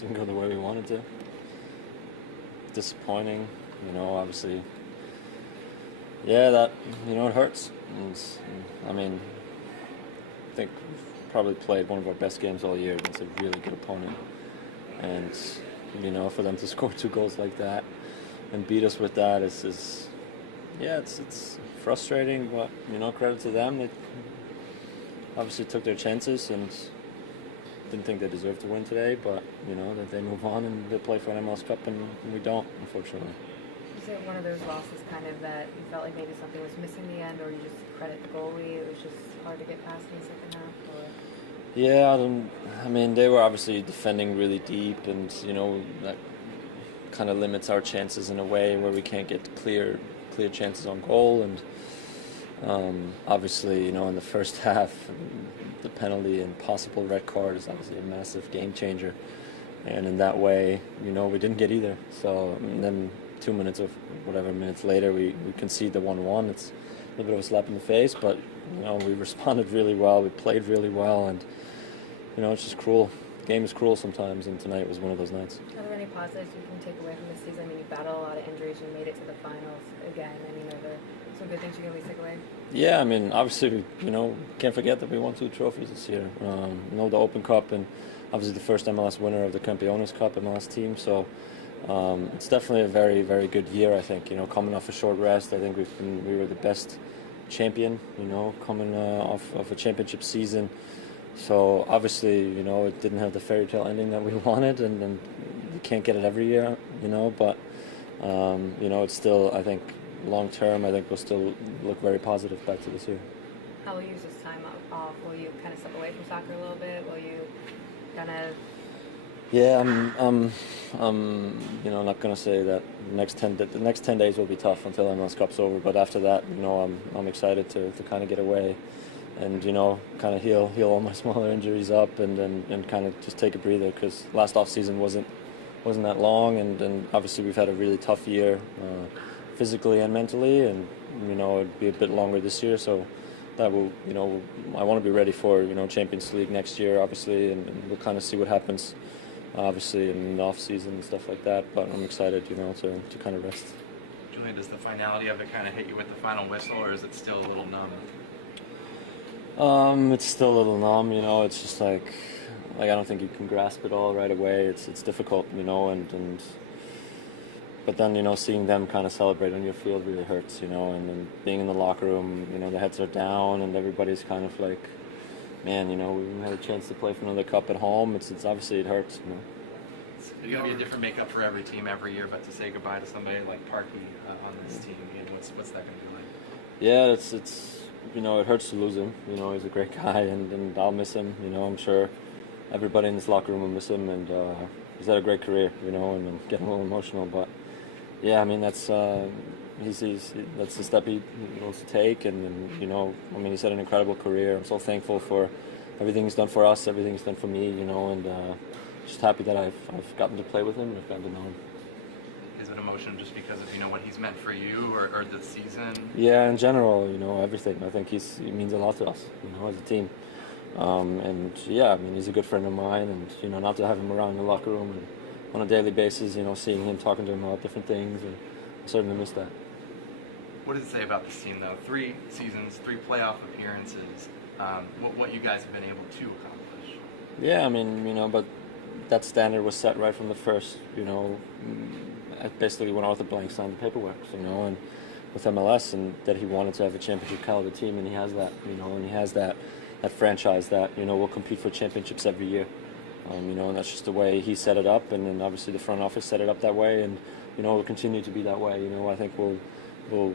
didn't go the way we wanted to. Disappointing, obviously. Yeah, that, it hurts. I mean, I think we've probably played one of our best games all year against a really good opponent. And, for them to score 2 goals like that and beat us with that is it's frustrating, but, credit to them. They obviously took their chances and didn't think they deserved to win today, but, that they move on and they play for an MLS Cup and we don't, unfortunately. Is it one of those losses kind of that you felt like maybe something was missing in the end, or you just credit the goalie, it was just hard to get past in the second half? Or? Yeah, they were obviously defending really deep, and, that kind of limits our chances in a way where we can't get clear chances on goal. And obviously, in the first half, the penalty and possible red card is obviously a massive game changer. And in that way, we didn't get either. So then 2 minutes or whatever minutes later, we concede the 1-1. It's a little bit of a slap in the face, but, we responded really well. We played really well, and, it's just cruel. The game is cruel sometimes, and tonight was one of those nights. Are there any positives you can take away from this season? You battled a lot of injuries, you made it to the finals again. Are there some good things you can at least take away? Yeah, obviously, can't forget that we won 2 trophies this year. The Open Cup, and obviously the first MLS winner of the Campeones Cup MLS team. So it's definitely a very, very good year, I think. Coming off a short rest, I think we were the best champion, coming off of a championship season. So obviously, it didn't have the fairy tale ending that we wanted, and you can't get it every year, but, it's still, I think, long term, I think we'll still look very positive back to this year. How will you use this time off? Will you kind of step away from soccer a little bit? Will you kind of... Yeah, I'm not going to say that the next 10 days will be tough until MLS Cup's over, but after that, I'm excited to kind of get away and, kind of heal all my smaller injuries up and kind of just take a breather, because last off season wasn't that long, and obviously we've had a really tough year physically and mentally, and it'd be a bit longer this year, so that will, I want to be ready for, Champions League next year, obviously, and we'll kind of see what happens, obviously, in the off season and stuff like that. But I'm excited, to kind of rest. Julian, does the finality of it kind of hit you with the final whistle, or is it still a little numb? It's still a little numb, It's just like I don't think you can grasp it all right away. It's difficult, and. But then, seeing them kind of celebrate on your field really hurts, and then being in the locker room, the heads are down and everybody's kind of like, man, we had a chance to play for another cup at home. It's obviously it hurts, It's going to be a different makeup for every team every year, but to say goodbye to somebody like Parkey on this team, what's that going to be like? Yeah, it's it hurts to lose him. He's a great guy, and I'll miss him. I'm sure everybody in this locker room will miss him, and he's had a great career, and I'm getting a little emotional, but. Yeah, that's that's the step he wants to take, and he's had an incredible career. I'm so thankful for everything he's done for us, everything he's done for me, and just happy that I've gotten to play with him and I've gotten to know him. Is it emotion just because of what he's meant for you or the season? Yeah, in general, everything. I think he means a lot to us, as a team. And yeah, he's a good friend of mine, and not to have him around in the locker room and on a daily basis, seeing him, talking to him about different things, and I certainly miss that. What does it say about this team, though? 3 seasons, 3 playoff appearances, what you guys have been able to accomplish? Yeah, but that standard was set right from the first, I basically went out with a blank, signed the paperwork, and with MLS, and that he wanted to have a championship caliber team, and he has that, and he has that franchise that, will compete for championships every year. And that's just the way he set it up, and then obviously the front office set it up that way, and it'll continue to be that way. I think we'll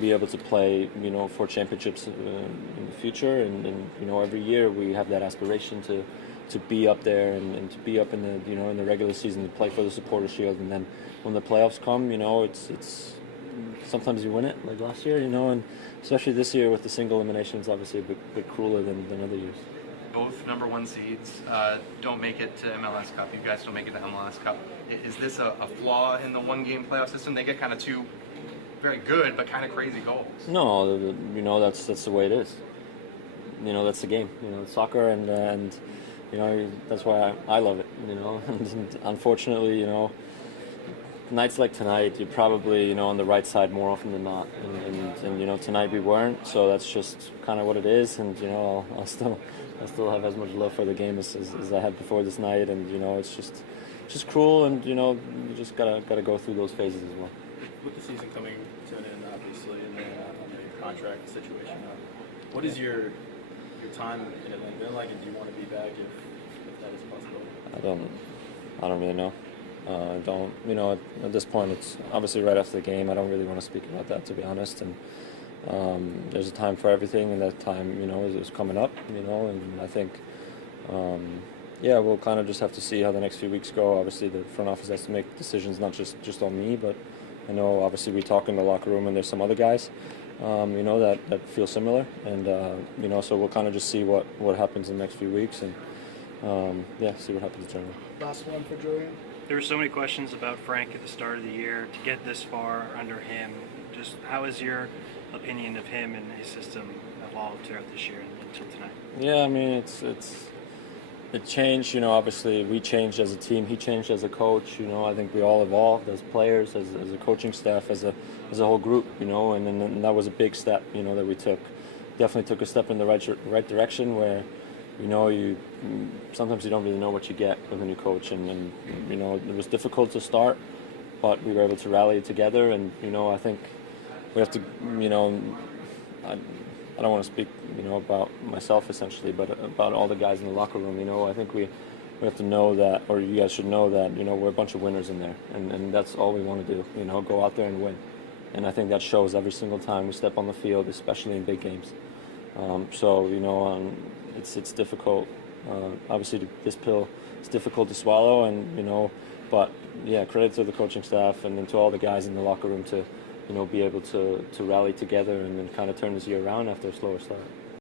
be able to play, for championships in the future, and every year we have that aspiration to be up there and to be up in the in the regular season, to play for the Supporter Shield, and then when the playoffs come, it's sometimes you win it like last year, and especially this year with the single elimination, it's obviously a bit crueler than other years. Both number 1 seeds don't make it to MLS Cup. You guys don't make it to MLS Cup. Is this a flaw in the one-game playoff system? They get kind of 2 very good but kind of crazy goals. No, that's the way it is. That's the game. It's soccer, and you know, that's why I love it, you know. And unfortunately, you know, nights like tonight, you're probably, you know, on the right side more often than not. And you know, tonight we weren't, so that's just kind of what it is. And you know, I'll still have as much love for the game as I had before this night. And you know, it's just cruel, and you know, you just gotta go through those phases as well. With the season coming to an end, obviously, and then on the contract situation, what is your time in Atlanta been like, and do you want to be back if that is a possibility? I don't really know. I don't, you know, at this point, it's obviously right after the game. I don't really want to speak about that, to be honest. And there's a time for everything, and that time, you know, is coming up, you know. And I think, yeah, we'll kind of just have to see how the next few weeks go. Obviously, the front office has to make decisions, not just on me, but I know obviously we talk in the locker room, and there's some other guys, you know, that feel similar. And you know, so we'll kind of just see what happens in the next few weeks, and yeah, see what happens generally. Last one for Julian. There were so many questions about Frank at the start of the year. To get this far under him, just how has your opinion of him and his system evolved throughout this year until tonight? Yeah, I mean, it changed. You know, obviously we changed as a team. He changed as a coach. You know, I think we all evolved as players, as a coaching staff, as a whole group. You know, and that was a big step. You know, that we took. Definitely took a step in the right direction where, you know, sometimes you don't really know what you get with a new coach, and you know, it was difficult to start, but we were able to rally together. And you know, I think we have to, you know, I don't want to speak, you know, about myself essentially, but about all the guys in the locker room. You know, I think we have to know that, or you guys should know that, you know, we're a bunch of winners in there, and that's all we want to do. You know, go out there and win, and I think that shows every single time we step on the field, especially in big games. So you know, it's difficult. Obviously, this pill is difficult to swallow, and you know, but yeah, credit to the coaching staff and then to all the guys in the locker room to, you know, be able to rally together and then kind of turn this year around after a slower start.